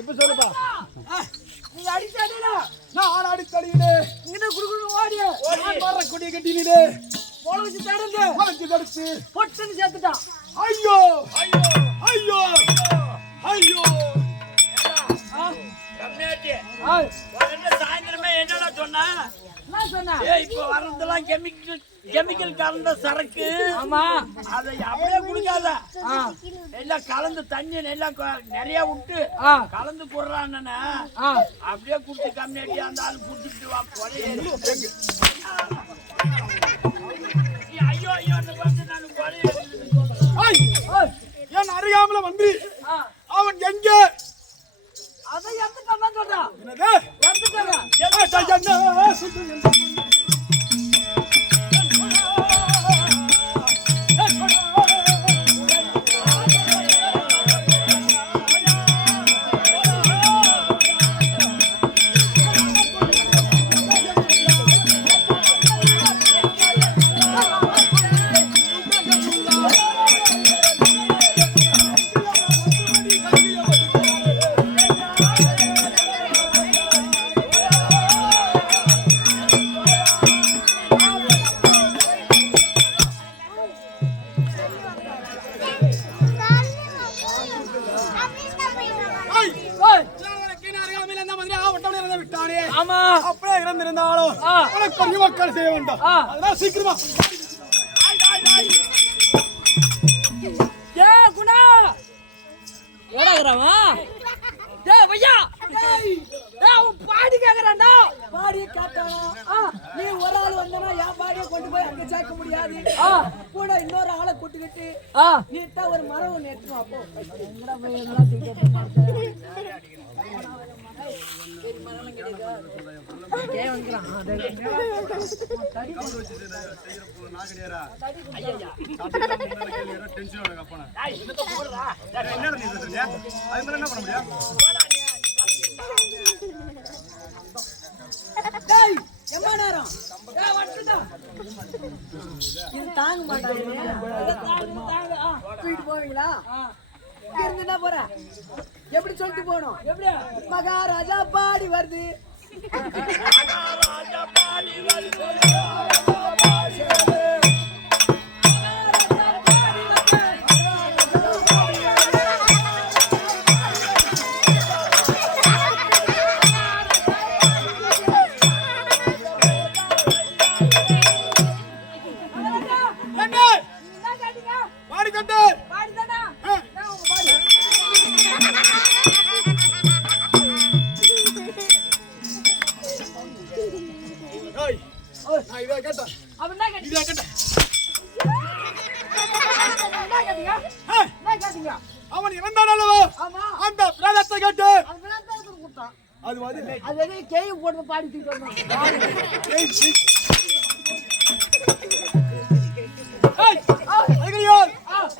இப்ப சொல்லுப்பா. நீ அடிச்சடில நான் அடிச்சடியிலே இங்க குடுகுடு ஓடி வர கொடி கட்டினிலே போல வச்சு தடுந்து வளைச்சு தடுத்து பொட்டுன்னு சேர்த்துட்டான். ஐயோ ஐயோ ஐயோ ஐயோ கம்மியாட்டி சாயந்தரமே என்னடா சொன்னா? என்ன சொன்னா? இப்ப வர்றதெல்லாம் கெமிக்கல் கலந்த சரக்கு. ஆமா, அதை அப்படியே குடிக்காத, எல்லாம் கலந்து தண்ணி எல்லாம் நிறைய விட்டு கலந்து குடுறான்னு அப்படியே குடிச்சு கம்மியாட்டி அந்த ஆள் குடிச்சிட்டு வா. ஐயோ ஐயோ என் அறியாமல வந்து அவன் எங்க அதை எடுத்துட்டான் சொல்றான். என்னது அப்படியே இறந்திருந்தாலும் உனக்கு மக்கள் செய்ய வேண்டாம். அதெல்லாம் சீக்கிரமா குணா எடகறவா டேய் பையா டேய் அவன் பாடி கேக்குறான்டா. பாடி கேட்டானா நீ ஒரு ஆள் வந்தனா யா பாடியை கொண்டு போய் அங்க சேர்க்க முடியாது. கூட இன்னொரு ஆளை கூட்டிக்கிட்டு நீட்டா ஒரு மரம் ஒன்று எடுத்துரும். அப்போ எங்கடா போய் எங்கடா தாங்க மாட்டாங்க போவீங்களா? என்ன போற எப்படி சொல்லிட்டு போனோம்? எப்படி மகாராஜா பாடி வருது அவன் இறந்தான் அல்லவா? அந்த பிரதத்தை கேட்டு அது கேய் போட்டு பாடி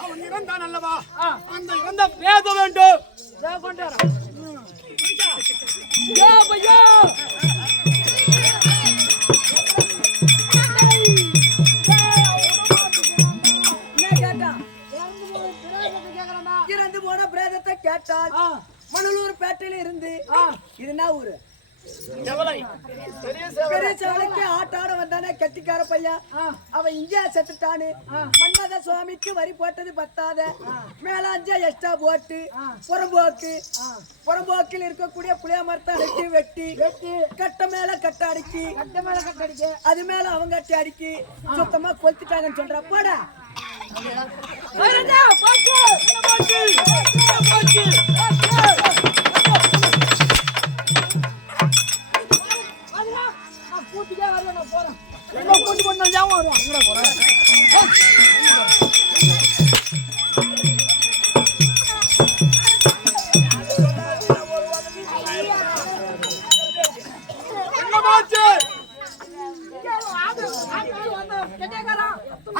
அவன் இறந்தான் அல்லவா? அந்த இறந்த பிரேத வேண்டும். இறந்து போன பிரேதத்தை கேட்டால் மணலூர் பேட்டையில இருந்து இதுனா ஊரு பெரிய சேவலைக்கு ஆட்டாட வந்தானே கட்டிக்கார பையன். அவன் இங்கே செத்துட்டானு மன்னத சுவாமிக்கு வரி போட்டது பத்தாத மேல 5 எக்ஸ்ட்ரா போட்டு புறம்போக்கில் இருக்கக்கூடிய புளிய மரத்தை அடிக்கி வெட்டி கட்ட மேல கட்ட அடிக்கி அது மேல அவங்க கட்டி அடிக்கி சுத்தமா கொளுத்திட்டாங்கன்னு சொல்ற போடா. கூட்டிக்கே வரல நான் போறேன். எங்க கூட்டி கொண்டு ஜாம வருவான். எங்க போறேன்?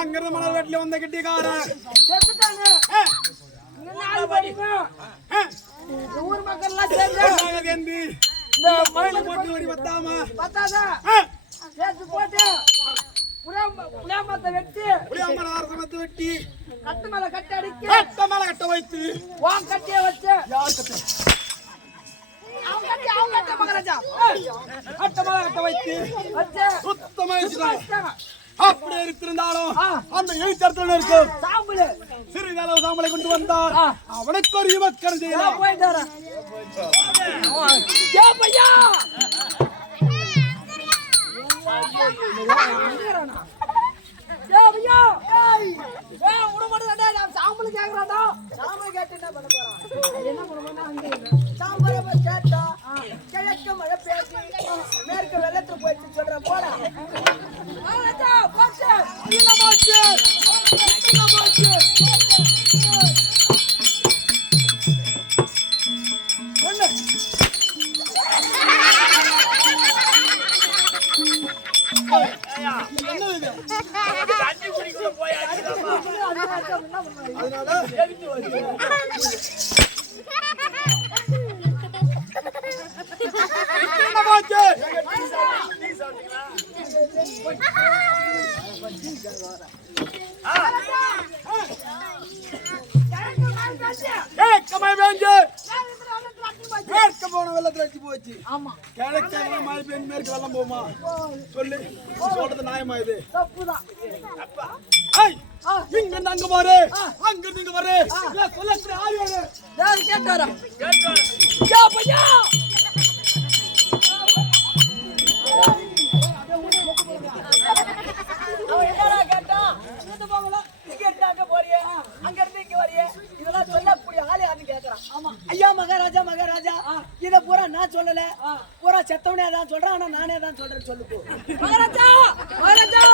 அங்கிருந்து மணல் வெட்டில வந்த கெட்டிக்காரன் ஊர் மக்கள் எல்லாம் சேர்ந்து இந்த மணல் போட்டு வரி பத்தாத சேர்த்து போட்டு புளியா மரத்தை வெட்டி புளியம்பர அரசமத்தை வெட்டி கட்டு மேல கட்டி அடிக்க கட்ட மேல கட்ட வைத்து உன் கட்டிய வச்சு யார் கட்ட அவங்க கட்டி மகாராஜா கட்ட மேல கட்ட வைத்து வச்சு சுத்தமா இருக்கிறாங்க வச்சாங்க. அப்படியே இருந்திருந்தாலும் அந்த எழுத்தரத்துல இருக்கும் சாம்பலு சிறிதளவு சாம்பலை கொண்டு வந்தார் அவனுக்கு ஒரு இவக்கர் செய்யலாம் போயிட்டு வரேன் ஏ பையா மேற்கு வெள்ளத்துல போயிட்டு சொல்ற போல தண்ணி குடிக்க போய் போன வெள்ளத்துல அடிச்சு போச்சு கிழக்கு மழை பெய்யும் மேற்கு வெள்ளம் போமா சொல்லு சொல்றது நியாயமா இது இங்க இருந்து அங்க பாரு அங்க இருந்து இங்க பாரு சொல்லக்கூடிய ஆள் கேட்டு வரேன் பையா ஐயா மகாராஜா மகாராஜா இத பூரா நான் சொல்லல பூரா செத்தவனே தான் சொல்றேன் ஆனா நானே தான் சொல்றேன் சொல்லு மகாராஜா மகாராஜா